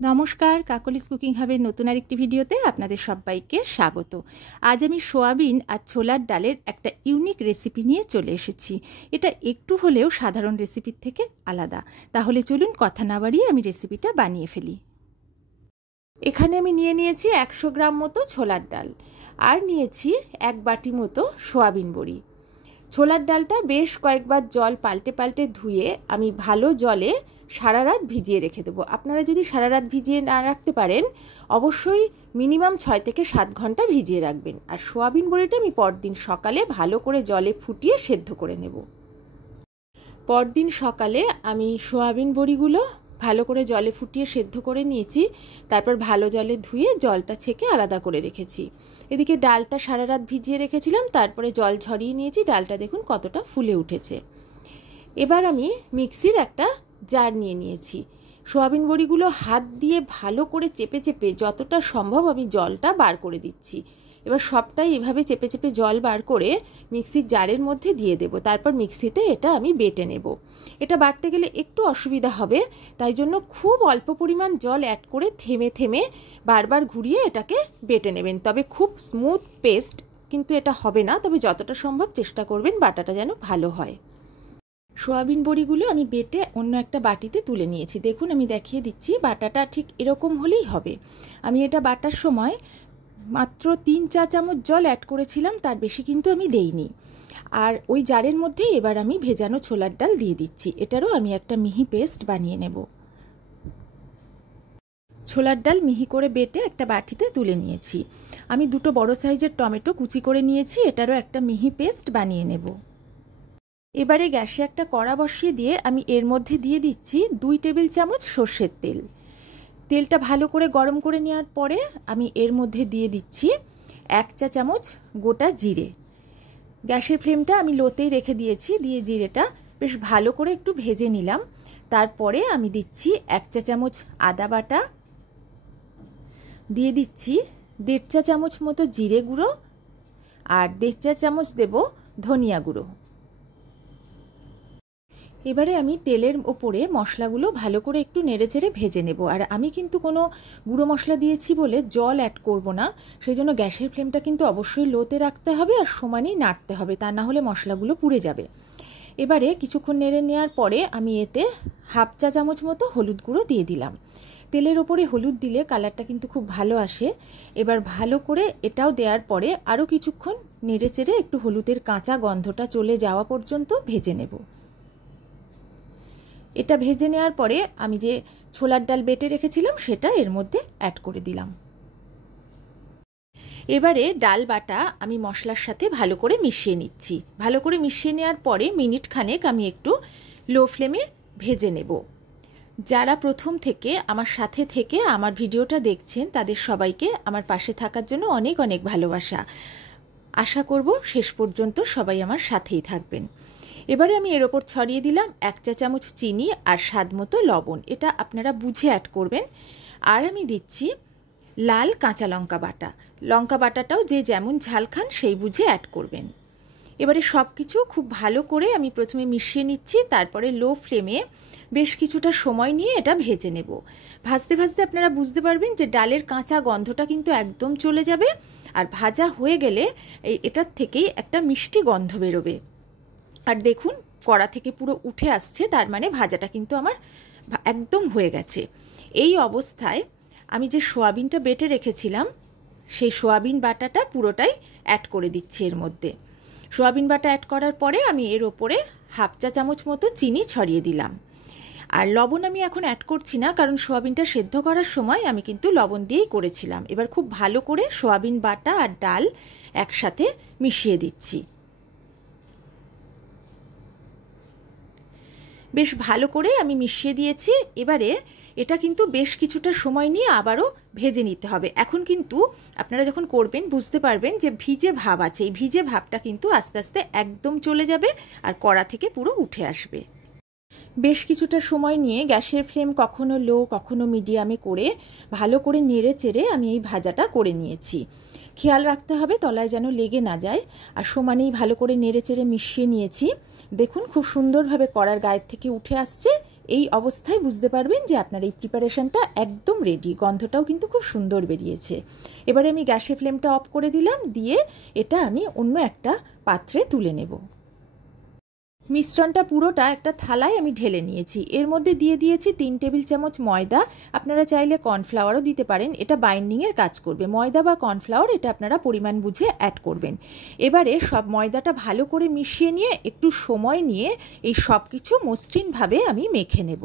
নমস্কার, কাকলিস কুকিং হাবের নতুন আরেকটি ভিডিওতে আপনাদের সবাইকে স্বাগত। আজ আমি সোয়াবিন আর ছোলার ডালের একটা ইউনিক রেসিপি নিয়ে চলে এসেছি। এটা একটু হলেও সাধারণ রেসিপির থেকে আলাদা। তাহলে চলুন কথা না বাড়িয়ে আমি রেসিপিটা বানিয়ে ফেলি। এখানে আমি নিয়েছি 100 গ্রাম মতো ছোলার ডাল, আর নিয়েছি 1 বাটি মতো সোয়াবিন বড়ি। ছোলার ডালটা বেশ কয়েকবার জল পাল্টে পাল্টে ধুয়ে আমি ভালো জলে সারা রাত ভিজিয়ে রেখে দেবো। আপনারা যদি সারা রাত ভিজিয়ে না রাখতে পারেন, অবশ্যই মিনিমাম 6 থেকে 7 ঘন্টা ভিজিয়ে রাখবেন। আর সোয়াবিন বড়িটা আমি পরদিন সকালে ভালো করে জলে ফুটিয়ে সেদ্ধ করে নেব। পরদিন সকালে আমি সোয়াবিন বড়িগুলো ভালো করে জলে ফুটিয়ে সেদ্ধ করে নিয়েছি। তারপর ভালো জলে ধুয়ে জলটা ছেঁকে আলাদা করে রেখেছি। এদিকে ডালটা সারা রাত ভিজিয়ে রেখেছিলাম, তারপরে জল ঝরিয়ে নিয়েছি। ডালটা দেখুন কতটা ফুলে উঠেছে। এবার আমি মিক্সির একটা জার নিয়েছি। সোয়াবিন বড়িগুলো হাত দিয়ে ভালো করে চেপে চেপে যতটা সম্ভব আমি জলটা বার করে দিচ্ছি। এবার সবটাই এভাবে চেপে চেপে জল বার করে মিক্সির জারের মধ্যে দিয়ে দেব। তারপর মিক্সিতে এটা আমি বেটে নেব। এটা বাটতে গেলে একটু অসুবিধা হবে, তাই জন্য খুব অল্প পরিমাণ জল অ্যাড করে থেমে থেমে বারবার ঘুরিয়ে এটাকে বেটে নেবেন। তবে খুব স্মুথ পেস্ট কিন্তু এটা হবে না, তবে যতটা সম্ভব চেষ্টা করবেন বাটাটা যেন ভালো হয়। সোয়াবিন বড়িগুলো আমি বেটে অন্য একটা বাটিতে তুলে নিয়েছি। দেখুন আমি দেখিয়ে দিচ্ছি, বাটাটা ঠিক এরকম হলেই হবে। আমি এটা বাটার সময় মাত্র 3-4 চামচ জল অ্যাড করেছিলাম, তার বেশি কিন্তু আমি দেইনি। আর ওই জারের মধ্যেই এবার আমি ভেজানো ছোলার ডাল দিয়ে দিচ্ছি। এটারও আমি একটা মিহি পেস্ট বানিয়ে নেব। ছোলার ডাল মিহি করে বেটে একটা বাটিতে তুলে নিয়েছি। আমি 2 বড় সাইজের টমেটো কুচি করে নিয়েছি, এটারও একটা মিহি পেস্ট বানিয়ে নেব। এবারে গ্যাসে একটা কড়া বসিয়ে দিয়ে আমি এর মধ্যে দিয়ে দিচ্ছি 2 টেবিল চামচ সর্ষের তেল। তেলটা ভালো করে গরম করে নেওয়ার পরে আমি এর মধ্যে দিয়ে দিচ্ছি 1 চা চামচ গোটা জিরে। গ্যাসের ফ্লেমটা আমি লোতেই রেখে দিয়েছি, দিয়ে জিরেটা বেশ ভালো করে একটু ভেজে নিলাম। তারপরে আমি দিচ্ছি 1 চা চামচ আদা বাটা, দিয়ে দিচ্ছি 1.5 চা চামচ মতো জিরে গুঁড়ো, আর 1.5 চা চামচ দেব ধনিয়া গুঁড়ো। এবারে আমি তেলের ওপরে মশলাগুলো ভালো করে একটু নেড়েচেড়ে ভেজে নেব। আর আমি কিন্তু কোনো গুঁড়ো মশলা দিয়েছি বলে জল অ্যাড করব না, সেই জন্য গ্যাসের ফ্লেমটা কিন্তু অবশ্যই লোতে রাখতে হবে আর সমানই নাড়তে হবে, তা না হলে মশলাগুলো পুড়ে যাবে। এবারে কিছুক্ষণ নেড়ে নেওয়ার পরে আমি এতে 1/2 চা চামচ মতো হলুদ গুঁড়ো দিয়ে দিলাম। তেলের ওপরে হলুদ দিলে কালারটা কিন্তু খুব ভালো আসে। এবার ভালো করে এটাও দেওয়ার পরে আরও কিছুক্ষণ নেড়েচেড়ে একটু হলুদের কাঁচা গন্ধটা চলে যাওয়া পর্যন্ত ভেজে নেব। এটা ভেজে নেওয়ার পরে আমি যে ছোলার ডাল বেটে রেখেছিলাম সেটা এর মধ্যে অ্যাড করে দিলাম। এবারে ডাল বাটা আমি মশলার সাথে ভালো করে মিশিয়ে নিচ্ছি। ভালো করে মিশিয়ে নেওয়ার পরে মিনিট খানেক আমি একটু লো ফ্লেমে ভেজে নেব। যারা প্রথম থেকে আমার সাথে থেকে আমার ভিডিওটা দেখছেন তাদের সবাইকে আমার পাশে থাকার জন্য অনেক অনেক ভালোবাসা। আশা করব শেষ পর্যন্ত সবাই আমার সাথেই থাকবেন। এবারে আমি এর ওপর ছড়িয়ে দিলাম 1 চা চামচ চিনি আর স্বাদ মতো লবণ, এটা আপনারা বুঝে অ্যাড করবেন। আর আমি দিচ্ছি লাল কাঁচা লঙ্কা বাটা। লঙ্কা বাটাটাও যে যেমন ঝাল খান সেই বুঝে অ্যাড করবেন। এবারে সব কিছু খুব ভালো করে আমি প্রথমে মিশিয়ে নিচ্ছি, তারপরে লো ফ্লেমে বেশ কিছুটা সময় নিয়ে এটা ভেজে নেব। ভাজতে ভাজতে আপনারা বুঝতে পারবেন যে ডালের কাঁচা গন্ধটা কিন্তু একদম চলে যাবে, আর ভাজা হয়ে গেলে এটার থেকেই একটা মিষ্টি গন্ধ বেরোবে। আর দেখুন কড়া থেকে পুরো উঠে আসছে, তার মানে ভাজাটা কিন্তু আমার একদম হয়ে গেছে। এই অবস্থায় আমি যে সোয়াবিনটা বেটে রেখেছিলাম সেই সোয়াবিন বাটাটা পুরোটাই অ্যাড করে দিচ্ছি এর মধ্যে। সোয়াবিন বাটা অ্যাড করার পরে আমি এর ওপরে 1/2 চা চামচ মতো চিনি ছড়িয়ে দিলাম। আর লবণ আমি এখন অ্যাড করছি না, কারণ সোয়াবিনটা সেদ্ধ করার সময় আমি কিন্তু লবণ দিয়েই করেছিলাম। এবার খুব ভালো করে সোয়াবিন বাটা আর ডাল একসাথে মিশিয়ে দিচ্ছি। বেশ ভালো করে আমি মিশিয়ে দিয়েছি। এবারে এটা কিন্তু বেশ কিছুটা সময় নিয়ে আবারও ভেজে নিতে হবে। এখন কিন্তু আপনারা যখন করবেন বুঝতে পারবেন যে ভিজে ভাব আছে, এই ভিজে ভাবটা কিন্তু আস্তে আস্তে একদম চলে যাবে আর কড়া থেকে পুরো উঠে আসবে। বেশ কিছুটা সময় নিয়ে গ্যাসের ফ্লেম কখনো লো কখনো মিডিয়ামে করে ভালো করে নেড়ে চেড়ে আমি এই ভাজাটা করে নিয়েছি। খেয়াল রাখতে হবে তলায় যেন লেগে না যায়। আর সমানেই ভালো করে নেড়ে চেড়ে মিশিয়ে নিয়েছি। দেখুন খুব সুন্দরভাবে কড়ার গায়ের থেকে উঠে আসছে। এই অবস্থায় বুঝতে পারবেন যে আপনার এই প্রিপারেশনটা একদম রেডি। গন্ধটাও কিন্তু খুব সুন্দর বেরিয়েছে। এবারে আমি গ্যাসের ফ্লেমটা অফ করে দিলাম, দিয়ে এটা আমি অন্য একটা পাত্রে তুলে নেব। মিশ্রণটা পুরোটা একটা থালায় আমি ঢেলে নিয়েছি। এর মধ্যে দিয়ে দিয়েছি 3 টেবিল চামচ ময়দা। আপনারা চাইলে কর্নফ্লাওয়ারও দিতে পারেন, এটা বাইন্ডিংয়ের কাজ করবে। ময়দা বা কর্নফ্লাওয়ার এটা আপনারা পরিমাণ বুঝে অ্যাড করবেন। এবারে সব ময়দাটা ভালো করে মিশিয়ে নিয়ে একটু সময় নিয়ে এই সব কিছু মসৃণভাবে আমি মেখে নেব।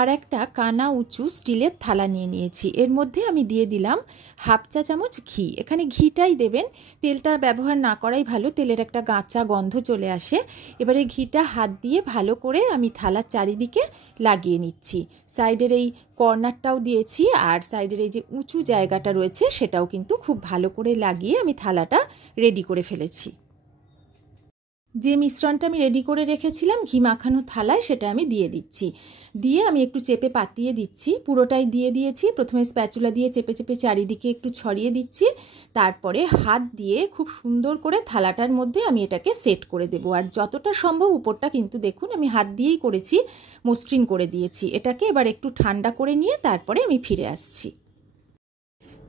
আর একটা কানা উঁচু স্টিলের থালা নিয়ে নিয়েছি। এর মধ্যে আমি দিয়ে দিলাম হাফ চা চামচ ঘি। এখানে ঘিটাই দেবেন, তেলটা ব্যবহার না করাই ভালো, তেলের একটা গাঁচা গন্ধ চলে আসে। এবারে ঘিটা হাত দিয়ে ভালো করে আমি থালার চারিদিকে লাগিয়ে নিচ্ছি। সাইডের এই কর্নারটাও দিয়েছি, আর সাইডের এই যে উঁচু জায়গাটা রয়েছে সেটাও কিন্তু খুব ভালো করে লাগিয়ে আমি থালাটা রেডি করে ফেলেছি। যে মিশ্রণটা আমি রেডি করে রেখেছিলাম ঘি মাখানো থালায়, সেটা আমি দিয়ে দিচ্ছি। দিয়ে আমি একটু চেপে পাতিয়ে দিচ্ছি। পুরোটাই দিয়ে দিয়েছি। প্রথমে স্প্যাচুলা দিয়ে চেপে চেপে চারিদিকে একটু ছড়িয়ে দিচ্ছি। তারপরে হাত দিয়ে খুব সুন্দর করে থালাটার মধ্যে আমি এটাকে সেট করে দেবো। আর যতটা সম্ভব উপরটা কিন্তু দেখুন আমি হাত দিয়েই করেছি, মসৃণ করে দিয়েছি। এটাকে এবার একটু ঠান্ডা করে নিয়ে তারপরে আমি ফিরে আসছি।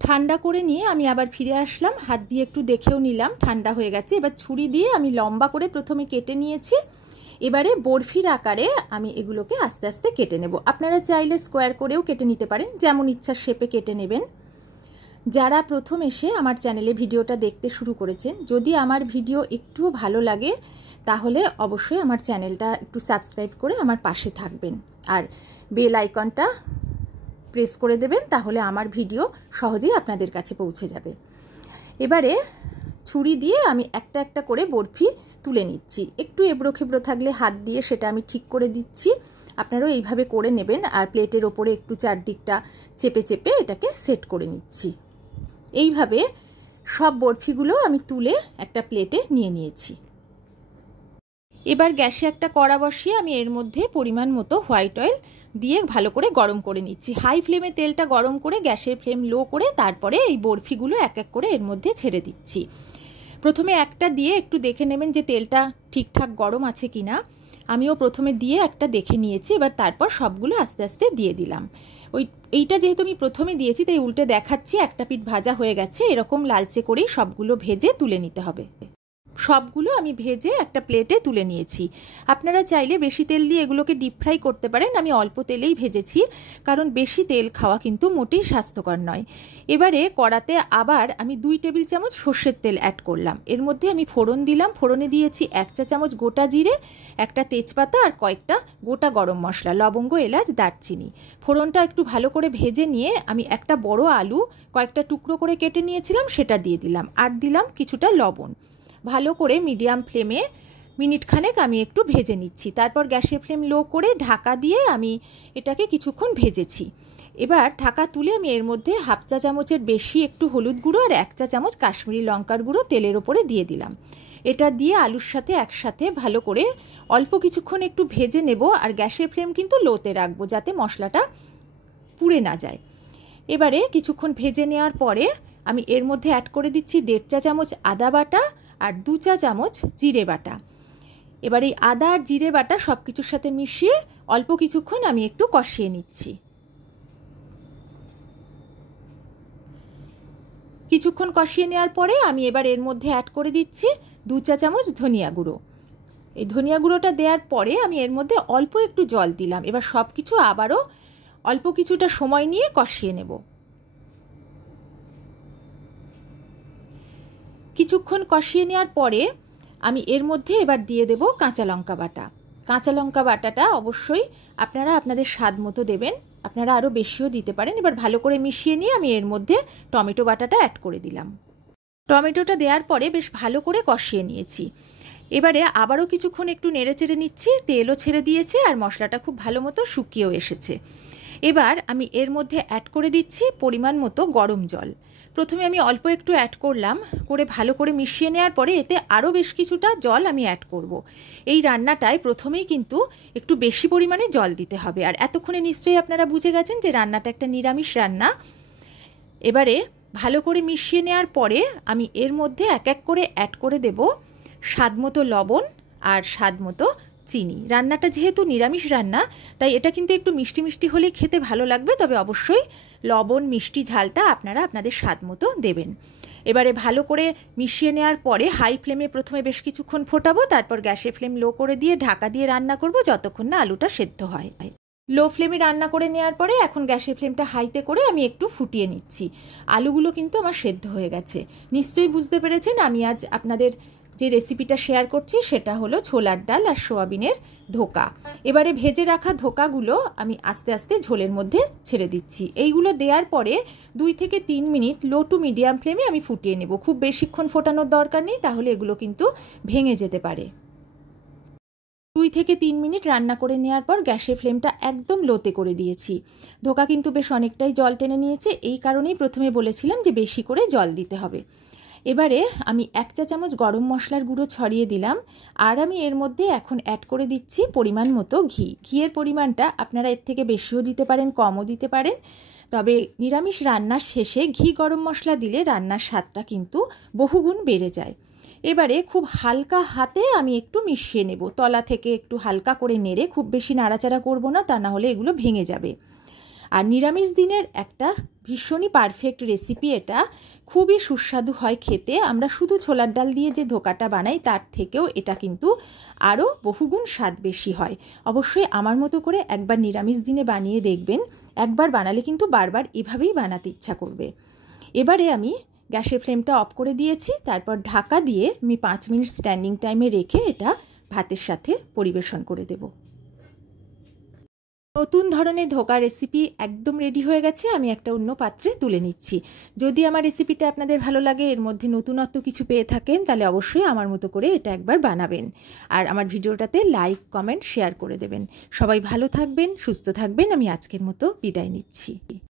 ঠান্ডা করে নিয়ে আমি আবার ফিরে আসলাম, হাত দিয়ে একটু দেখেও নিলাম ঠান্ডা হয়ে গেছে। এবার ছুরি দিয়ে আমি লম্বা করে প্রথমে কেটে নিয়েছি। এবারে বরফির আকারে আমি এগুলোকে আস্তে আস্তে কেটে নেব। আপনারা চাইলে স্কোয়ার করেও কেটে নিতে পারেন, যেমন ইচ্ছা শেপে কেটে নেবেন। যারা প্রথম এসে আমার চ্যানেলে ভিডিওটা দেখতে শুরু করেছেন, যদি আমার ভিডিও একটুও ভালো লাগে তাহলে অবশ্যই আমার চ্যানেলটা একটু সাবস্ক্রাইব করে আমার পাশে থাকবেন, আর বেল আইকনটা প্রেস করে দেবেন, তাহলে আমার ভিডিও সহজেই আপনাদের কাছে পৌঁছে যাবে। এবারে ছুরি দিয়ে আমি একটা একটা করে বরফি তুলে নিচ্ছি। একটু এবড়ো খেবড়ো থাকলে হাত দিয়ে সেটা আমি ঠিক করে দিচ্ছি। আপনারাও এইভাবে করে নেবেন। আর প্লেটের ওপরে একটু চারদিকটা চেপে চেপে এটাকে সেট করে নিচ্ছি। এইভাবে সব বরফিগুলো আমি তুলে একটা প্লেটে নিয়ে নিয়েছি। এবার গ্যাসে একটা কড়া বসিয়ে আমি এর মধ্যে পরিমাণ মতো হোয়াইট অয়েল দিয়ে ভালো করে গরম করে নিচ্ছি। হাই ফ্লেমে তেলটা গরম করে গ্যাসের ফ্লেম লো করে তারপরে এই বরফিগুলো এক এক করে এর মধ্যে ছেড়ে দিচ্ছি। প্রথমে একটা দিয়ে একটু দেখে নেবেন যে তেলটা ঠিকঠাক গরম আছে কিনা। আমিও প্রথমে দিয়ে একটা দেখে নিয়েছি। এবার তারপর সবগুলো আস্তে আস্তে দিয়ে দিলাম। এইটা যেহেতু আমি প্রথমে দিয়েছি তাই উল্টে দেখাচ্ছি, একটা পিঠ ভাজা হয়ে গেছে। এরকম লালচে করেই সবগুলো ভেজে তুলে নিতে হবে। সবগুলো আমি ভেজে একটা প্লেটে তুলে নিয়েছি। আপনারা চাইলে বেশি তেল দিয়ে এগুলোকে ডিপ ফ্রাই করতে পারেন, আমি অল্প তেলেই ভেজেছি, কারণ বেশি তেল খাওয়া কিন্তু মোটেই স্বাস্থ্যকর নয়। এবারে কড়াতে আবার আমি 2 টেবিল চামচ সর্ষের তেল অ্যাড করলাম। এর মধ্যে আমি ফোড়ন দিলাম। ফোড়নে দিয়েছি 1 চা চামচ গোটা জিরে, একটা তেজপাতা আর কয়েকটা গোটা গরম মশলা, লবঙ্গ, এলাচ, দারচিনি। ফোড়নটা একটু ভালো করে ভেজে নিয়ে আমি একটা বড় আলু কয়েকটা টুকরো করে কেটে নিয়েছিলাম সেটা দিয়ে দিলাম, আর দিলাম কিছুটা লবণ। ভালো করে মিডিয়াম ফ্লেমে মিনিটখানেক আমি একটু ভেজে নিচ্ছি। তারপর গ্যাসের ফ্লেম লো করে ঢাকা দিয়ে আমি এটাকে কিছুক্ষণ ভেজেছি। এবার ঢাকা তুলে আমি এর মধ্যে হাফ চা চামচের বেশি একটু হলুদ গুঁড়ো আর 1 চা চামচ কাশ্মীরি লঙ্কার গুঁড়ো তেলের ওপরে দিয়ে দিলাম। এটা দিয়ে আলুর সাথে একসাথে ভালো করে অল্প কিছুক্ষণ একটু ভেজে নেব। আর গ্যাসের ফ্লেম কিন্তু লোতে রাখবো যাতে মশলাটা পুড়ে না যায়। এবারে কিছুক্ষণ ভেজে নেওয়ার পরে আমি এর মধ্যে অ্যাড করে দিচ্ছি 1.5 চা চামচ আদা বাটা আর 2 চা চামচ জিরে বাটা। এবার এই আদা আর জিরে বাটা সব কিছুর সাথে মিশিয়ে অল্প কিছুক্ষণ আমি একটু কষিয়ে নিচ্ছি। কিছুক্ষণ কষিয়ে নেওয়ার পরে আমি এবার এর মধ্যে অ্যাড করে দিচ্ছি 2 চা চামচ ধনিয়া গুঁড়ো। এই ধনিয়া গুঁড়োটা দেওয়ার পরে আমি এর মধ্যে অল্প একটু জল দিলাম। এবার সব কিছু আবারও অল্প কিছুটা সময় নিয়ে কষিয়ে নেব। কিছুক্ষণ কষিয়ে নেওয়ার পরে আমি এর মধ্যে এবার দিয়ে দেব কাঁচা লঙ্কা বাটা। কাঁচা লঙ্কা বাটাটা অবশ্যই আপনারা আপনাদের স্বাদ মতো দেবেন, আপনারা আরও বেশিও দিতে পারেন। এবার ভালো করে মিশিয়ে নিয়ে আমি এর মধ্যে টমেটো বাটাটা অ্যাড করে দিলাম। টমেটোটা দেওয়ার পরে বেশ ভালো করে কষিয়ে নিয়েছি। এবারে আবারও কিছুক্ষণ একটু নেড়ে চেড়ে নিচ্ছি। তেলও ছেড়ে দিয়েছে আর মশলাটা খুব ভালো মতো শুকিয়েও এসেছে। এবার আমি এর মধ্যে অ্যাড করে দিচ্ছি পরিমাণ মতো গরম জল। প্রথমে আমি অল্প একটু অ্যাড করলাম, করে ভালো করে মিশিয়ে নেওয়ার পরে এতে আরও বেশ কিছুটা জল আমি অ্যাড করব। এই রান্নাটায় প্রথমেই কিন্তু একটু বেশি পরিমাণে জল দিতে হবে। আর এতক্ষণে নিশ্চয়ই আপনারা বুঝে গেছেন যে রান্নাটা একটা নিরামিষ রান্না। এবারে ভালো করে মিশিয়ে নেওয়ার পরে আমি এর মধ্যে এক এক করে অ্যাড করে দেব স্বাদ মতো লবণ আর স্বাদ মতো চিনি। রান্নাটা যেহেতু নিরামিষ রান্না, তাই এটা কিন্তু একটু মিষ্টি মিষ্টি হলে খেতে ভালো লাগবে, তবে অবশ্যই লবণ মিষ্টি ঝালটা আপনারা আপনাদের স্বাদ মতো দেবেন। এবারে ভালো করে মিশিয়ে নেওয়ার পরে হাই ফ্লেমে প্রথমে বেশ কিছুক্ষণ ফোটাবো, তারপর গ্যাসের ফ্লেম লো করে দিয়ে ঢাকা দিয়ে রান্না করব যতক্ষণ না আলুটা সেদ্ধ হয়। লো ফ্লেমে রান্না করে নেওয়ার পরে এখন গ্যাসের ফ্লেমটা হাইতে করে আমি একটু ফুটিয়ে নিচ্ছি। আলুগুলো কিন্তু আমার সেদ্ধ হয়ে গেছে। নিশ্চয়ই বুঝতে পেরেছেন আমি আজ আপনাদের যে রেসিপিটা শেয়ার করছি সেটা হলো ছোলার ডাল আর সোয়াবিনের ধোকা। এবারে ভেজে রাখা ধোকাগুলো আমি আস্তে আস্তে ঝোলের মধ্যে ছেড়ে দিচ্ছি। এইগুলো দেওয়ার পরে 2 থেকে 3 মিনিট লো টু মিডিয়াম ফ্লেমে আমি ফুটিয়ে নেব। খুব বেশিক্ষণ ফোটানোর দরকার নেই, তাহলে এগুলো কিন্তু ভেঙে যেতে পারে। 2 থেকে 3 মিনিট রান্না করে নেওয়ার পর গ্যাসের ফ্লেমটা একদম লোতে করে দিয়েছি। ধোকা কিন্তু বেশ অনেকটাই জল টেনে নিয়েছে, এই কারণেই প্রথমে বলেছিলাম যে বেশি করে জল দিতে হবে। এবারে আমি 1 চা চামচ গরম মশলার গুঁড়ো ছড়িয়ে দিলাম, আর আমি এর মধ্যে এখন অ্যাড করে দিচ্ছি পরিমাণ মতো ঘি। ঘিয়ের পরিমাণটা আপনারা এর থেকে বেশিও দিতে পারেন, কমও দিতে পারেন, তবে নিরামিষ রান্নার শেষে ঘি গরম মশলা দিলে রান্নার স্বাদটা কিন্তু বহুগুণ বেড়ে যায়। এবারে খুব হালকা হাতে আমি একটু মিশিয়ে নেব, তলা থেকে একটু হালকা করে নেড়ে, খুব বেশি নাড়াচাড়া করব না, তা না হলে এগুলো ভেঙে যাবে। আর নিরামিষ দিনের একটা ভীষণই পারফেক্ট রেসিপি এটা, খুবই সুস্বাদু হয় খেতে। আমরা শুধু ছোলার ডাল দিয়ে যে ধোকাটা বানাই তার থেকেও এটা কিন্তু আরও বহুগুণ স্বাদ বেশি হয়। অবশ্যই আমার মতো করে একবার নিরামিষ দিনে বানিয়ে দেখবেন, একবার বানালে কিন্তু বারবার এভাবেই বানাতে ইচ্ছা করবে। এবারে আমি গ্যাসের ফ্লেমটা অফ করে দিয়েছি, তারপর ঢাকা দিয়ে আমি 5 মিনিট স্ট্যান্ডিং টাইমে রেখে এটা ভাতের সাথে পরিবেশন করে দেব। নতুন ধরনের ধোকা রেসিপি একদম রেডি হয়ে গেছে, আমি একটা অন্য পাত্রে তুলে নিচ্ছি। যদি আমার রেসিপিটা আপনাদের ভালো লাগে, এর মধ্যে নতুনত্ব কিছু পেয়ে থাকেন, তাহলে অবশ্যই আমার মতো করে এটা একবার বানাবেন। আর আমার ভিডিওটাতে লাইক, কমেন্ট, শেয়ার করে দেবেন। সবাই ভালো থাকবেন, সুস্থ থাকবেন। আমি আজকের মতো বিদায় নিচ্ছি।